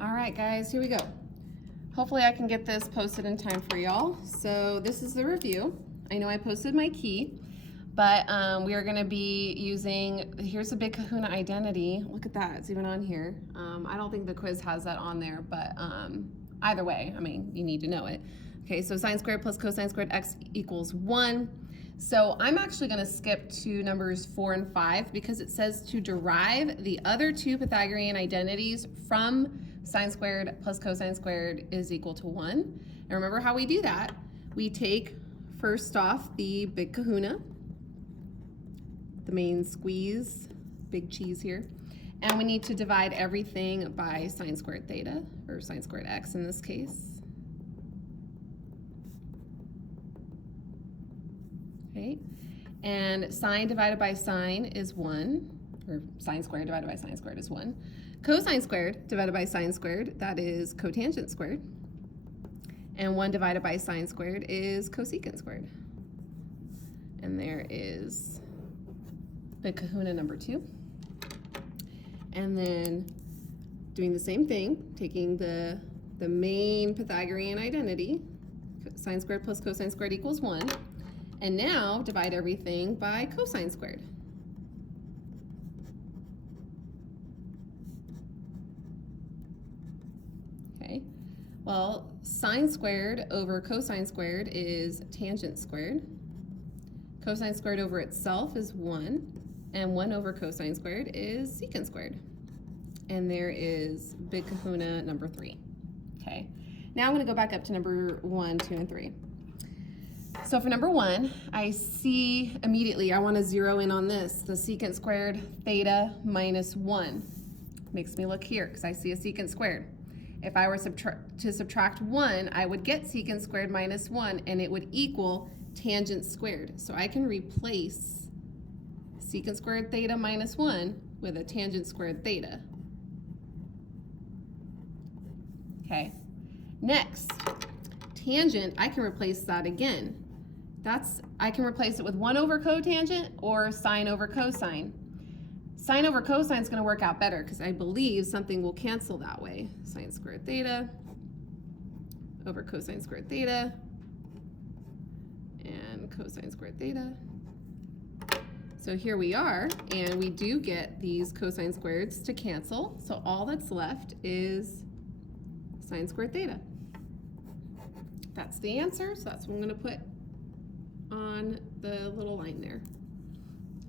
All right, guys, here we go. Hopefully I can get this posted in time for y'all. So this is the review. I know I posted my key, but we are gonna be using, here's a Big Kahuna identity. Look at that, it's even on here. I don't think the quiz has that on there, but either way, I mean, you need to know it. Okay, so sine squared plus cosine squared x equals 1. So I'm actually gonna skip to numbers 4 and 5 because it says to derive the other two Pythagorean identities from sine squared plus cosine squared is equal to 1. And remember how we do that. We take first off the Big Kahuna, the main squeeze, big cheese here, and we need to divide everything by sine squared theta, or sine squared x in this case. Okay, and sine divided by sine is 1, or sine squared divided by sine squared is 1. Cosine squared divided by sine squared, that is cotangent squared. And 1 divided by sine squared is cosecant squared. And there is Big Kahuna number 2. And then doing the same thing, taking the main Pythagorean identity, sine squared plus cosine squared equals 1. And now divide everything by cosine squared. Okay, well, sine squared over cosine squared is tangent squared. Cosine squared over itself is 1, and 1 over cosine squared is secant squared. And there is Big Kahuna number 3. Okay, now I'm going to go back up to number 1, 2, and 3. So for number 1, I see immediately, I want to zero in on this, the secant squared theta minus 1. Makes me look here because I see a secant squared. If I were to subtract 1, I would get secant squared minus 1, and it would equal tangent squared. So I can replace secant squared theta minus 1 with a tangent squared theta. Okay, next, tangent, I can replace that again. I can replace it with 1 over cotangent or sine over cosine. Sine over cosine is going to work out better because I believe something will cancel that way. Sine squared theta over cosine squared theta and cosine squared theta. So here we are, and we do get these cosine squareds to cancel. So all that's left is sine squared theta. That's the answer, so that's what I'm going to put on the little line there.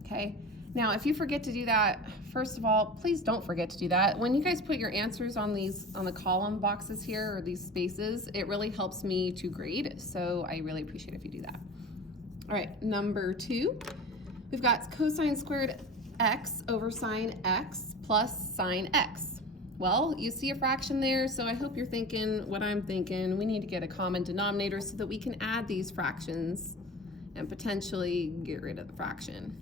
Okay, now if you forget to do that, first of all, please don't forget to do that. When you guys put your answers on the column boxes here, or these spaces, it really helps me to grade, so I really appreciate it if you do that. All right, number 2, we've got cosine squared x over sine x plus sine x. Well, you see a fraction there, so I hope you're thinking what I'm thinking. We need to get a common denominator so that we can add these fractions and potentially get rid of the fraction.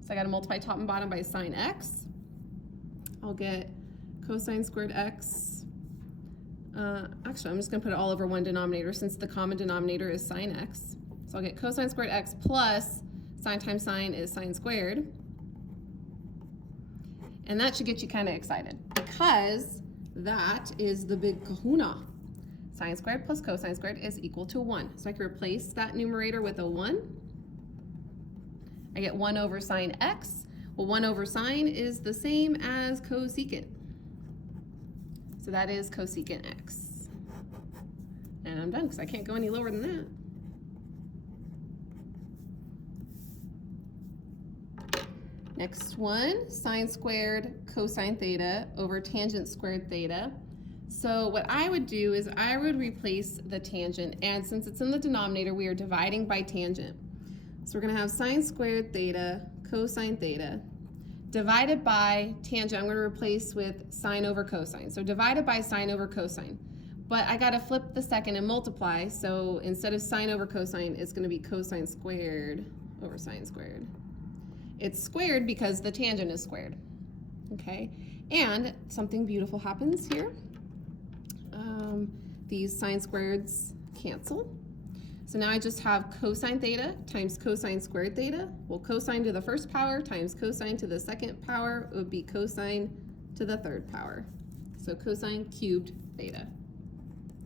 So I gotta multiply top and bottom by sine x. I'll get cosine squared x. Actually, I'm just gonna put it all over one denominator since the common denominator is sine x. So I'll get cosine squared x plus sine times sine is sine squared. And that should get you kind of excited because that is the Big Kahuna. Sine squared plus cosine squared is equal to 1. So I can replace that numerator with a 1. I get 1 over sine x. Well, 1 over sine is the same as cosecant. So that is cosecant x. And I'm done because I can't go any lower than that. Next one, sine squared cosine theta over tangent squared theta. So what I would do is I would replace the tangent, and since it's in the denominator, we are dividing by tangent. So we're going to have sine squared theta cosine theta divided by tangent. I'm going to replace with sine over cosine. So divided by sine over cosine. But I got to flip the second and multiply. So instead of sine over cosine, it's going to be cosine squared over sine squared. It's squared because the tangent is squared. Okay, and something beautiful happens here. These sine squareds cancel. So now I just have cosine theta times cosine squared theta. Well, cosine to the first power times cosine to the second power would be cosine to the third power. So cosine cubed theta.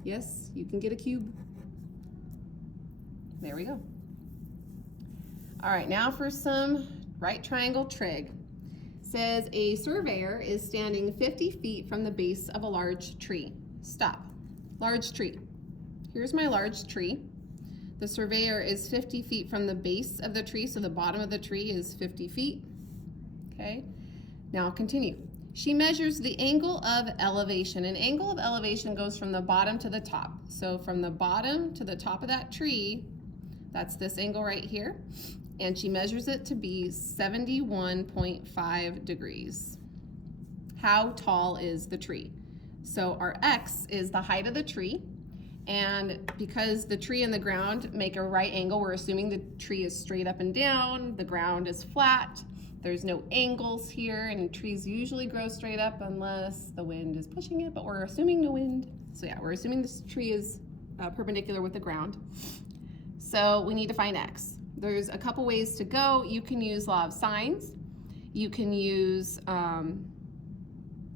Yes, you can get a cube. There we go. All right, now for some right triangle trig. Says a surveyor is standing 50 feet from the base of a large tree. Stop. Large tree. Here's my large tree. The surveyor is 50 feet from the base of the tree, so the bottom of the tree is 50 feet. Okay, now continue. She measures the angle of elevation. An angle of elevation goes from the bottom to the top. So from the bottom to the top of that tree, that's this angle right here. And she measures it to be 71.5 degrees. How tall is the tree? So our x is the height of the tree, and because the tree and the ground make a right angle, we're assuming the tree is straight up and down, the ground is flat, there's no angles here, and trees usually grow straight up unless the wind is pushing it, but we're assuming no wind. So yeah, we're assuming this tree is perpendicular with the ground. So we need to find x. There's a couple ways to go. You can use law of sines. You can use,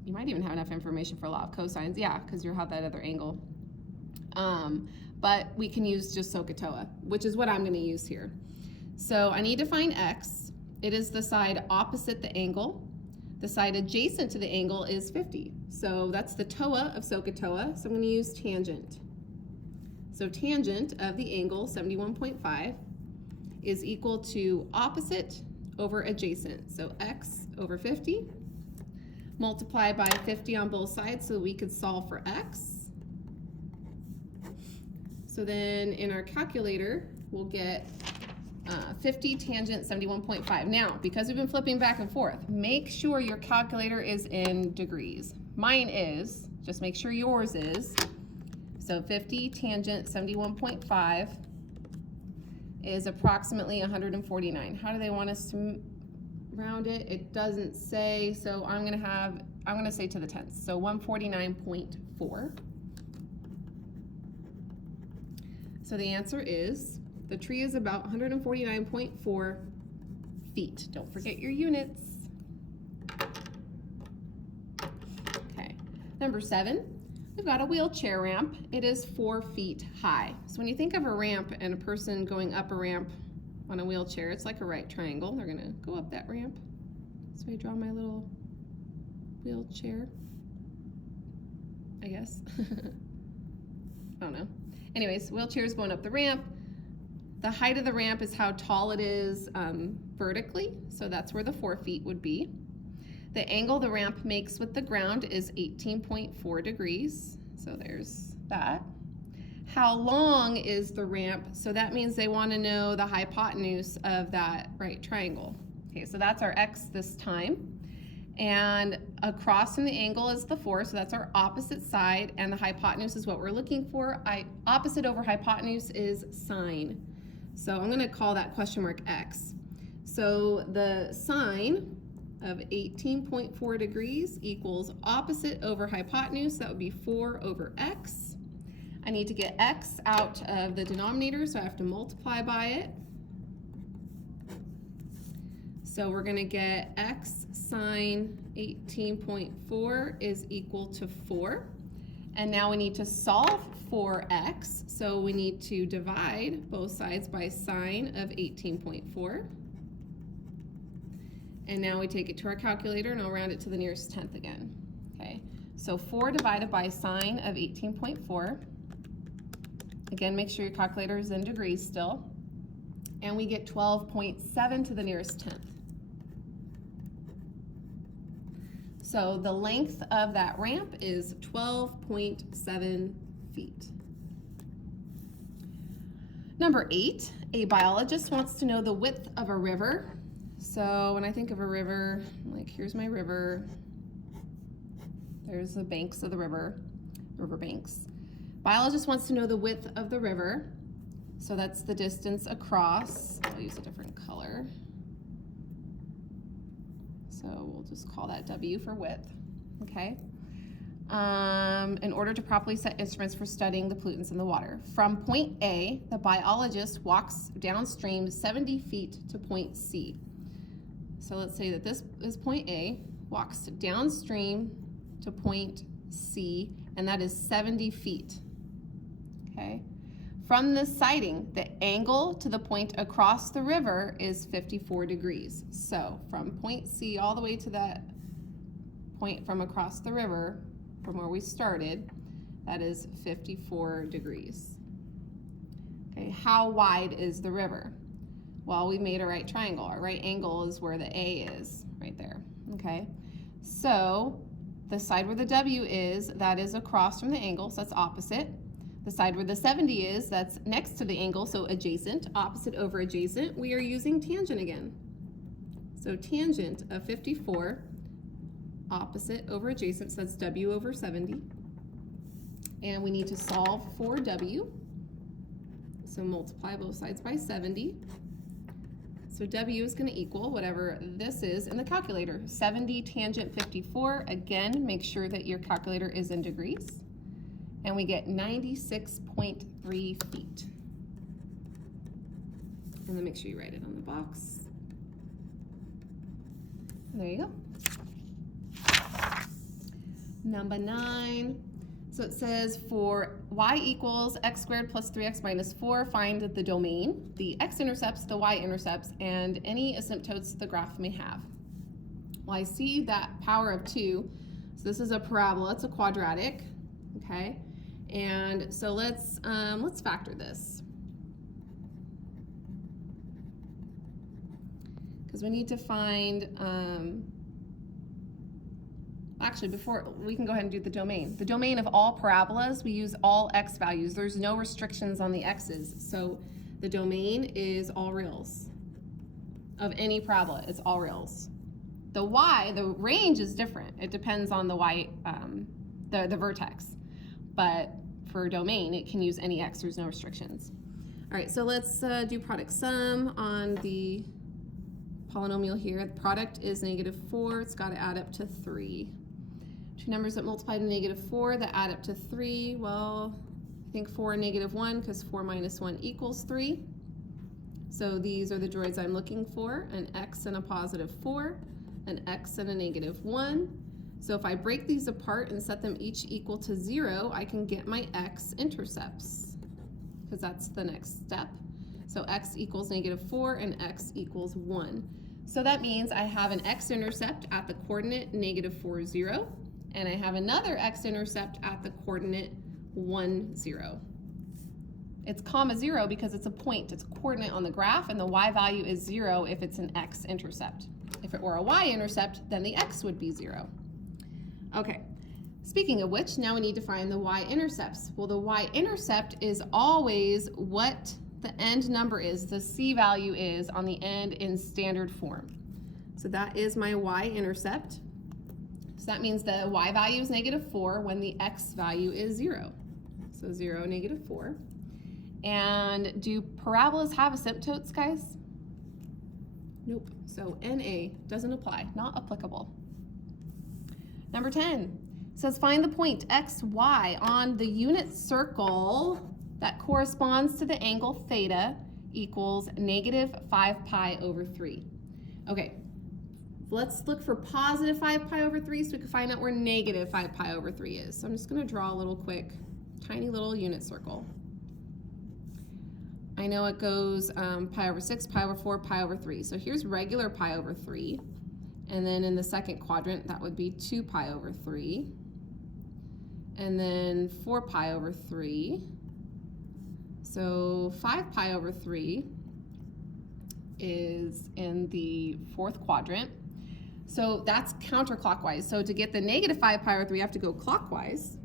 you might even have enough information for law of cosines. Yeah, because you'll have that other angle. But we can use just SOHCAHTOA, which is what I'm going to use here. So I need to find x. It is the side opposite the angle. The side adjacent to the angle is 50. So that's the TOA of SOHCAHTOA. So I'm going to use tangent. So tangent of the angle 71.5 is equal to opposite over adjacent. So x over 50, multiply by 50 on both sides so we could solve for x. So then in our calculator, we'll get 50 tangent 71.5. Now, because we've been flipping back and forth, make sure your calculator is in degrees. Mine is, just make sure yours is. So 50 tangent 71.5 is approximately 149. How do they want us to round it? It doesn't say, so I'm gonna say to the tenths. So 149.4. So the answer is, the tree is about 149.4 feet. Don't forget your units. Okay, number 7. We've got a wheelchair ramp. It is 4 feet high. So when you think of a ramp and a person going up a ramp on a wheelchair, it's like a right triangle. They're gonna go up that ramp. So I draw my little wheelchair, I guess. I don't know. Anyways, wheelchair is going up the ramp. The height of the ramp is how tall it is vertically. So that's where the 4 feet would be. The angle the ramp makes with the ground is 18.4 degrees. So there's that. How long is the ramp? So that means they want to know the hypotenuse of that right triangle. Okay, so that's our x this time. And across from the angle is the 4, so that's our opposite side, and the hypotenuse is what we're looking for. Opposite over hypotenuse is sine. So I'm going to call that question mark x. So the sine of 18.4 degrees equals opposite over hypotenuse. That would be 4 over x. I need to get x out of the denominator, so I have to multiply by it. So we're going to get x sine 18.4 is equal to 4. And now we need to solve for x. So we need to divide both sides by sine of 18.4. And now we take it to our calculator, and I'll round it to the nearest tenth again. Okay, so 4 divided by sine of 18.4. Again, make sure your calculator is in degrees still. And we get 12.7 to the nearest tenth. So the length of that ramp is 12.7 feet. Number 8, a biologist wants to know the width of a river. So when I think of a river, like here's my river. There's the banks of the river banks. Biologist wants to know the width of the river. So that's the distance across. I'll use a different color. So we'll just call that W for width, okay? In order to properly set instruments for studying the pollutants in the water. From point A, the biologist walks downstream 70 feet to point C. So let's say that this is point A, walks downstream to point C, and that is 70 feet. Okay. From the sighting, the angle to the point across the river is 54 degrees. So from point C all the way to that point from across the river, from where we started, that is 54 degrees. Okay, how wide is the river? Well, we made a right triangle. Our right angle is where the A is, right there. Okay, so the side where the W is, that is across from the angle, so that's opposite. The side where the 70 is, that's next to the angle, so adjacent, opposite over adjacent. We are using tangent again. So tangent of 54, opposite over adjacent, so that's W over 70. And we need to solve for W. So multiply both sides by 70. So W is going to equal whatever this is in the calculator. 70 tangent 54. Again, make sure that your calculator is in degrees. And we get 96.3 feet. And then make sure you write it on the box. And there you go. Number 9. So it says for y equals x squared plus 3x minus 4, find the domain, the x-intercepts, the y-intercepts, and any asymptotes the graph may have. Well, I see that power of 2. So this is a parabola. It's a quadratic. Okay. And so let's factor this, because we need to find, actually before, we can go ahead and do the domain. The domain of all parabolas, we use all x values. There's no restrictions on the x's. So the domain is all reals. Of any parabola, it's all reals. The y, the range is different. It depends on the y, the vertex. But for domain, it can use any x, there's no restrictions. All right, so let's do product sum on the polynomial here. The product is -4, it's got to add up to 3. Two numbers that multiply to -4 that add up to 3, well, I think 4 and -1, because 4 minus 1 equals 3. So these are the droids I'm looking for, an x and a +4, an x and a -1. So if I break these apart and set them each equal to 0, I can get my x-intercepts, because that's the next step. So x equals -4 and x equals 1. So that means I have an x-intercept at the coordinate -4, 0, and I have another x-intercept at the coordinate 1, 0. It's comma 0 because it's a point, it's a coordinate on the graph, and the y value is 0 if it's an x-intercept. If it were a y-intercept, then the x would be 0. Okay, speaking of which, now we need to find the y-intercepts. Well, the y-intercept is always what the end number is, the c value is on the end in standard form. So that is my y-intercept. So that means the y value is -4 when the x value is 0. So 0, -4. And do parabolas have asymptotes, guys? Nope. So NA doesn't apply, not applicable. Number 10 says find the point x, y on the unit circle that corresponds to the angle theta equals -5 pi over 3. Okay, let's look for +5 pi over 3 so we can find out where -5 pi over 3 is. So I'm just going to draw a little quick, tiny little unit circle. I know it goes pi over 6, pi over 4, pi over 3. So here's regular pi over 3. And then in the second quadrant, that would be 2 pi over 3. And then 4 pi over 3. So 5 pi over 3 is in the fourth quadrant. So that's counterclockwise. So to get the -5 pi over 3, I have to go clockwise.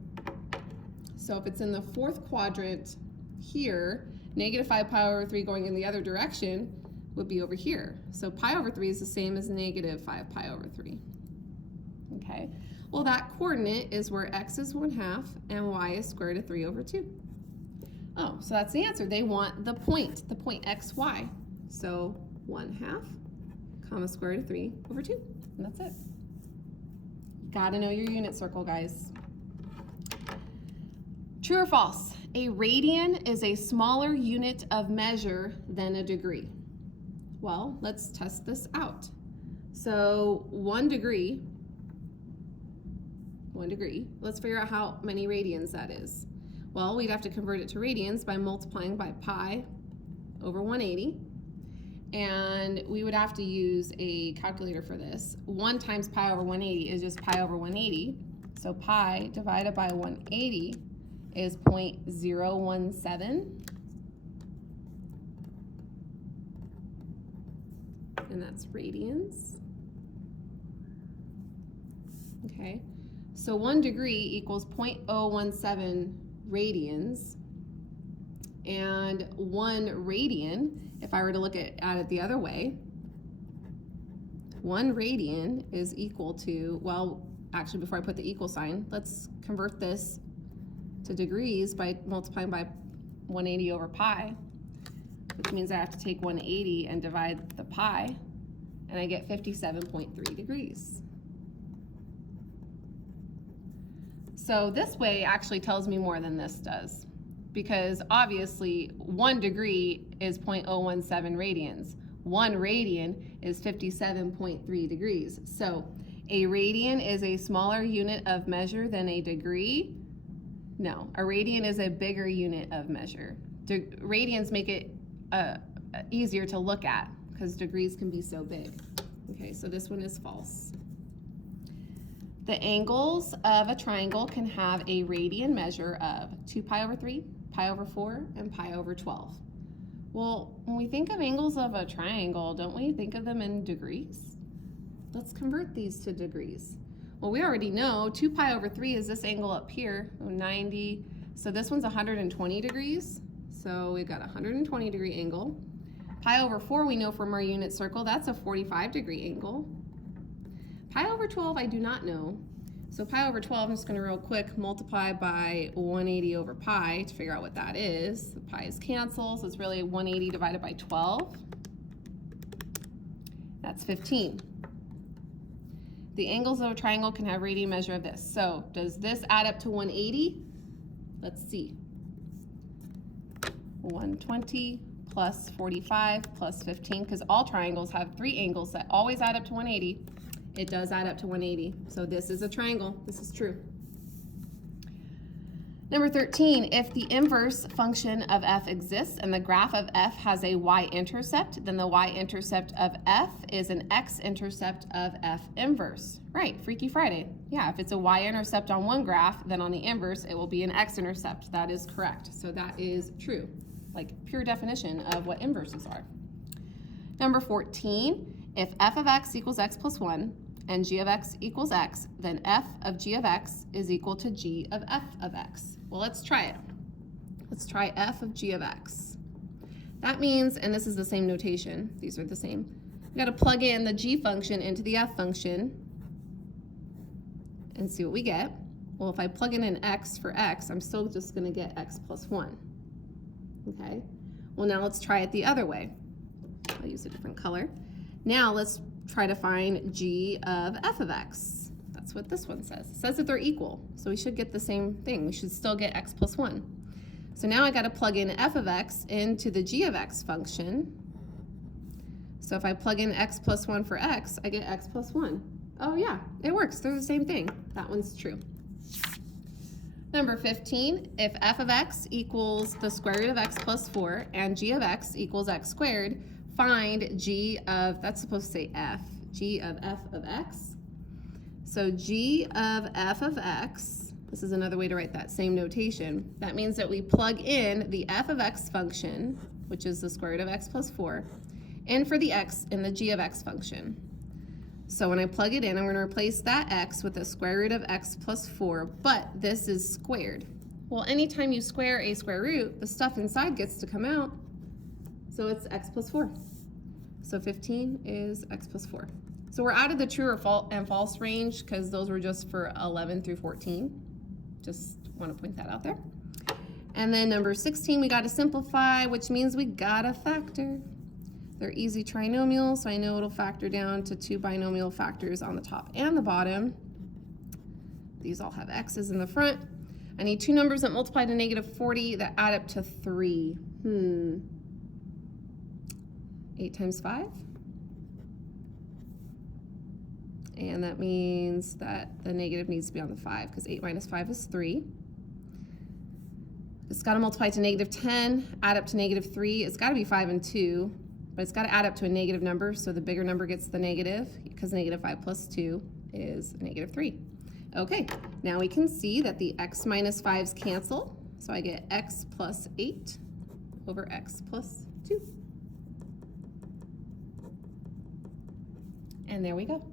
So if it's in the fourth quadrant here, -5 pi over 3 going in the other direction would be over here. So pi over 3 is the same as -5 pi over 3. Okay, well that coordinate is where x is 1/2 and y is square root of 3 over 2. Oh, so that's the answer. They want the point x, y. So 1/2, comma square root of 3 over 2. And that's it. Gotta know your unit circle, guys. True or false? A radian is a smaller unit of measure than a degree. Well, let's test this out. So 1 degree 1 degree. Let's figure out how many radians that is. Well, we'd have to convert it to radians by multiplying by pi over 180. And we would have to use a calculator for this. 1 times pi over 180 is just pi over 180. So pi divided by 180 is 0.017. And that's radians. Okay, so 1 degree equals 0.017 radians. And 1 radian, if I were to look at it the other way, 1 radian is equal to, well, actually before I put the equal sign, let's convert this to degrees by multiplying by 180 over pi, which means I have to take 180 and divide the pi, and I get 57.3 degrees. So this way actually tells me more than this does, because obviously 1 degree is 0.017 radians. 1 radian is 57.3 degrees. So a radian is a smaller unit of measure than a degree. No, a radian is a bigger unit of measure. Radians make it easier to look at because degrees can be so big. Okay, so this one is false. The angles of a triangle can have a radian measure of 2 pi over 3, pi over 4, and pi over 12. Well, when we think of angles of a triangle, don't we think of them in degrees? Let's convert these to degrees. Well, we already know 2 pi over 3 is this angle up here, 90. So this one's 120 degrees. So we've got a 120 degree angle. Pi over 4 we know from our unit circle, that's a 45 degree angle. Pi over 12 I do not know. So pi over 12, I'm just gonna real quick multiply by 180 over pi to figure out what that is. The pi's cancel, so it's really 180 divided by 12. That's 15. The angles of a triangle can have radian measure of this. So does this add up to 180? Let's see. 120 plus 45 plus 15, because all triangles have 3 angles that always add up to 180. It does add up to 180. So this is a triangle. This is true. Number 13, if the inverse function of f exists and the graph of f has a y-intercept, then the y-intercept of f is an x-intercept of f inverse. Right, Freaky Friday. Yeah, if it's a y-intercept on one graph, then on the inverse it will be an x-intercept. That is correct. So that is true, like pure definition of what inverses are. Number 14, if f of x equals x plus 1 and g of x equals x, then f of g of x is equal to g of f of x. Well, let's try it. Let's try f of g of x. That means, and this is the same notation, these are the same, we gotta plug in the g function into the f function and see what we get. Well, if I plug in an x for x, I'm still just gonna get x plus 1. Okay, well now let's try it the other way. I'll use a different color. Now let's try to find g of f of x. That's what this one says. It says that they're equal, so we should get the same thing. We should still get x plus 1. So now I got to plug in f of x into the g of x function. So if I plug in x plus 1 for x, I get x plus 1. Oh yeah, it works. They're the same thing. That one's true. Number 15, if f of x equals the square root of x plus 4 and g of x equals x squared, find g of, that's supposed to say f, g of f of x. So g of f of x, this is another way to write that same notation. That means that we plug in the f of x function, which is the square root of x plus 4, in for the x in the g of x function. So when I plug it in, I'm going to replace that x with the square root of x plus 4, but this is squared. Well, anytime you square a square root, the stuff inside gets to come out. So it's x plus 4. So 15 is x plus 4. So we're out of the true or false range because those were just for 11 through 14. Just want to point that out there. And then number 16, we got to simplify, which means we got to factor. They're easy trinomials, so I know it'll factor down to 2 binomial factors on the top and the bottom. These all have x's in the front. I need 2 numbers that multiply to negative 40 that add up to 3. 8 times 5? And that means that the negative needs to be on the 5 because 8 minus 5 is 3. It's got to multiply to negative 10, add up to negative 3. It's got to be 5 and 2, but it's got to add up to a negative number, so the bigger number gets the negative because negative 5 plus 2 is negative 3. Okay, now we can see that the x minus 5's cancel, so I get x plus 8 over x plus 2. And there we go.